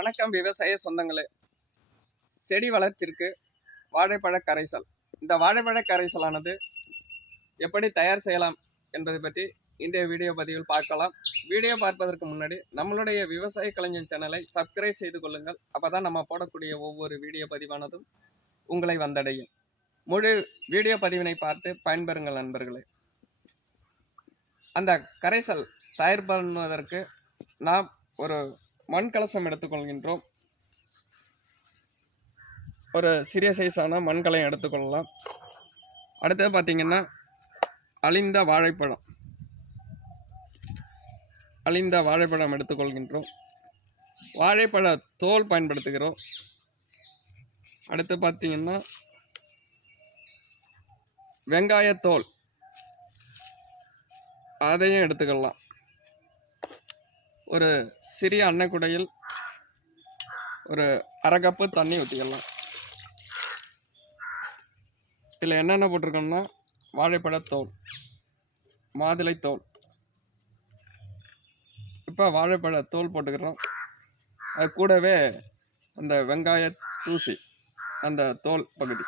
வணக்கம் விவசாய சொந்தங்களே. செடி வளர்ச்சிக்கு வாழைப்பழ கரைசல். இந்த வாழைப்பழ கரைசலானது எப்படி தயார் செய்யலாம் என்பதை பற்றி இன்றைய வீடியோ பதிவில் பார்க்கலாம். வீடியோ பார்ப்பதற்கு முன்னாடி நம்மளுடைய விவசாய கலைஞன் சேனலை சப்ஸ்கிரைப் செய்து கொள்ளுங்கள். அப்போ தான் நம்ம போடக்கூடிய ஒவ்வொரு வீடியோ பதிவானதும் உங்களை வந்தடையும். முழு வீடியோ பதிவினை பார்த்து பயன்பெறுங்கள் நண்பர்களே. அந்த கரைசல் தயார் பண்ணுவதற்கு நாம் ஒரு மண் கலசம் எடுத்துக்கொள்கின்றோம். ஒரு சிறிய சைஸான மண்கலம் எடுத்துக்கொள்ளலாம். அடுத்தது பார்த்திங்கன்னா அழிந்த வாழைப்பழம். அழிந்த வாழைப்பழம் எடுத்துக்கொள்கின்றோம். வாழைப்பழ தோல் பயன்படுத்துகிறோம். அடுத்து பார்த்திங்கன்னா வெங்காயத்தோல் அதையும் எடுத்துக்கலாம். ஒரு சிறிய அன்னக்குடையில் ஒரு அரை கப்பு தண்ணி ஊற்றிக்கலாம் இதில் என்னென்ன போட்டிருக்கோம்னா வாழைப்பழத்தோல் மாதுளைத்தோல். இப்போ வாழைப்பழ தோல் போட்டுக்கிறோம். அது கூடவே அந்த வெங்காய தூசி அந்த தோல் பகுதி.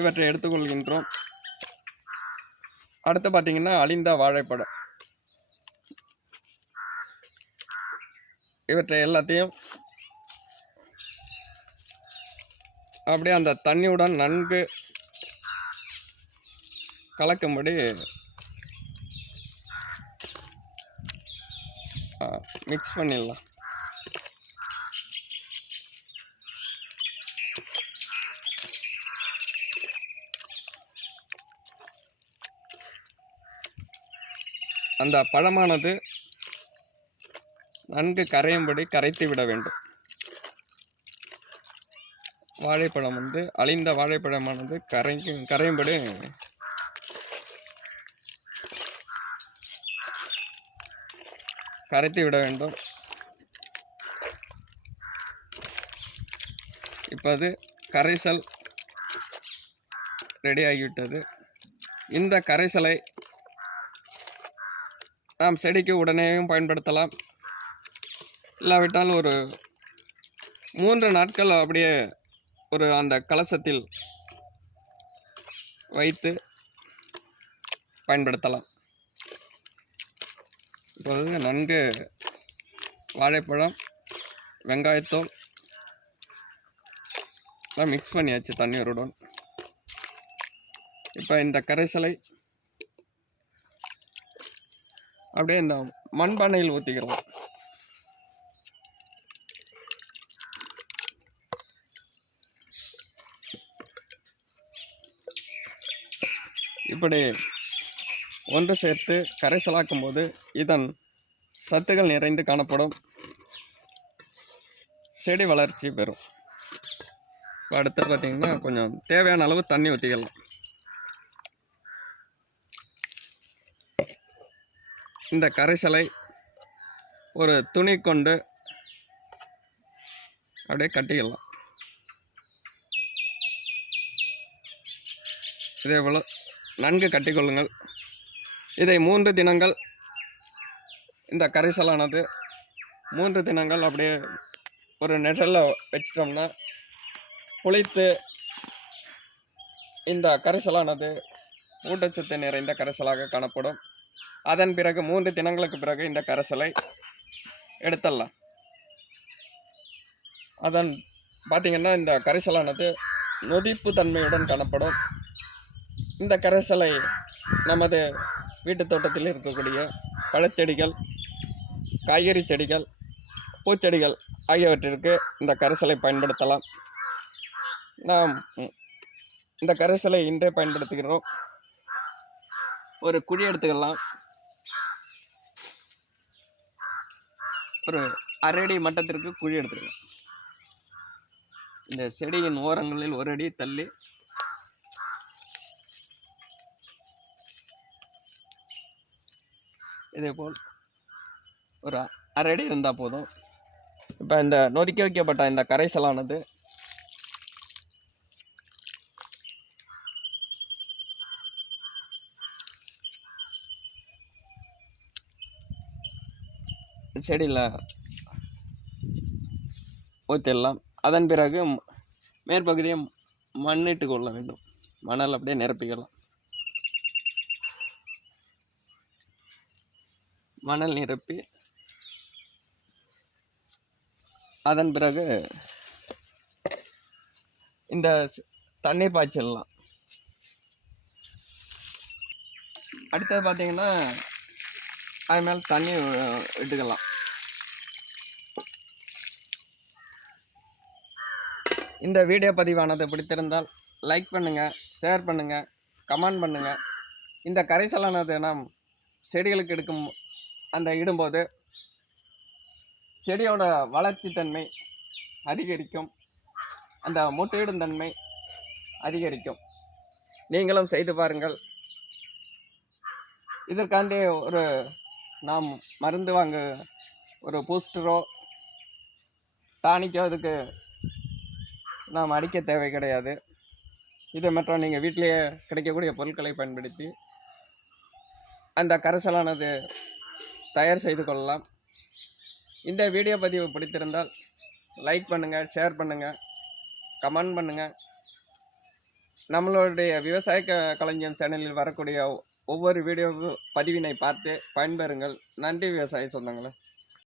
இவற்றை எடுத்துக்கொள்கின்றோம். அடுத்து பார்த்தீங்கன்னா அழிந்த வாழைப்பழம். இவற்றை எல்லாத்தையும் அப்படியே அந்த தண்ணியுடன் நன்கு கலக்கும்படி மிக்ஸ் பண்ணிடலாம். அந்த பழமானது நன்கு கரையும்படி கரைத்து விட வேண்டும். வாழைப்பழம் வந்து அழிந்த வாழைப்பழமானது கரைக்கும் கரையும்படி கரைத்து விட வேண்டும் இப்போது கரைசல் ரெடி ஆகிவிட்டது. இந்த கரைசலை நாம் செடிக்கு உடனேயும் பயன்படுத்தலாம். இல்லாவிட்டால் ஒரு மூன்று நாட்கள் அப்படியே ஒரு அந்த கலசத்தில் வைத்து பயன்படுத்தலாம். இப்போது நன்கு வாழைப்பழம் வெங்காயத்தோல் எல்லாம் மிக்ஸ் பண்ணியாச்சு தண்ணீருடன் இப்போ இந்த கரைசலை அப்படியே இந்த மண்பானையில் ஊற்றிக்கிறோம் இப்படி ஒன்று சேர்த்து கரைசலாக்கும் போது இதன் சத்துகள் நிறைந்து காணப்படும். செடி வளர்ச்சி பெறும். இப்போ அடுத்து பார்த்திங்கன்னா கொஞ்சம் தேவையான அளவு தண்ணி ஊற்றிக்கலாம் இந்த கரைசலை ஒரு துணி கொண்டு அப்படியே கட்டிக்கலாம். இதே போல் நன்கு கட்டிக்கொள்ளுங்கள். இதை மூன்று தினங்கள் இந்த கரைசலானது மூன்று தினங்கள் அப்படியே ஒரு நிழலில் வச்சிட்டோம்னா புளித்து இந்த கரைசலானது ஊட்டச்சத்து நிறைந்த கரைசலாக காணப்படும். அதன் பிறகு மூன்று தினங்களுக்கு பிறகு இந்த கரைசலை எடுத்துடலாம். அதன் பார்த்திங்கன்னா இந்த கரைசலானது நொதிப்பு தன்மையுடன் காணப்படும். இந்த கரைசலை நமது வீட்டு தோட்டத்தில் இருக்கக்கூடிய பழச்செடிகள் காய்கறி செடிகள் பூச்செடிகள் ஆகியவற்றிற்கு இந்த கரைசலை பயன்படுத்தலாம். நாம் இந்த கரைசலை இன்றே பயன்படுத்துகிறோம். ஒரு குழி எடுத்துக்கலாம். ஒரு அரை மட்டத்திற்கு குழி எடுத்துக்கலாம். இந்த செடியின் ஓரங்களில் ஒரு அடி தள்ளி இதேபோல் ஒரு அரை அடி இருந்தால் போதும். இப்போ இந்த நொதிக்க வைக்கப்பட்ட இந்த கரைசலானது செடியில் ஊற்றிடலாம் அதன் பிறகு மேற்பகுதியை மண்ணிட்டு கொள்ள வேண்டும். மணல் அப்படியே நிரப்பிக்கலாம். மணல் நிரப்பி அதன் பிறகு இந்த தண்ணீர் பாய்ச்சிடலாம். அடுத்தது பார்த்தீங்கன்னா அது மேலே தண்ணி விட்டுக்கலாம் இந்த வீடியோ பதிவானது பிடித்திருந்தால் லைக் பண்ணுங்கள் ஷேர் பண்ணுங்கள் கமெண்ட் பண்ணுங்கள் இந்த கரைசலானது நாம் செடிகளுக்கு எடுக்கும் அந்த இடும்போது செடியோட வளர்ச்சி தன்மை அதிகரிக்கும். அந்த முட்டையிடும் தன்மை அதிகரிக்கும். நீங்களும் செய்து பாருங்கள். இதற்காண்டி ஒரு நாம் மருந்து வாங்க ஒரு பூஸ்டரோ டானிக்கோ அதுக்கு நாம் அடிக்க தேவை கிடையாது. இது மற்றும் நீங்கள் வீட்டிலேயே கிடைக்கக்கூடிய பொருட்களை பயன்படுத்தி அந்த கரைசலானது தயார் செய்து கொள்ளலாம். இந்த வீடியோ பதிவு பிடித்திருந்தால் லைக் பண்ணுங்கள் ஷேர் பண்ணுங்கள் கமெண்ட் பண்ணுங்கள் நம்மளுடைய விவசாய க களஞ்சியம் சேனலில் வரக்கூடிய ஒவ்வொரு வீடியோ பதிவினை பார்த்து பயன்பெறுங்கள். நன்றி விவசாய சொந்தங்களே.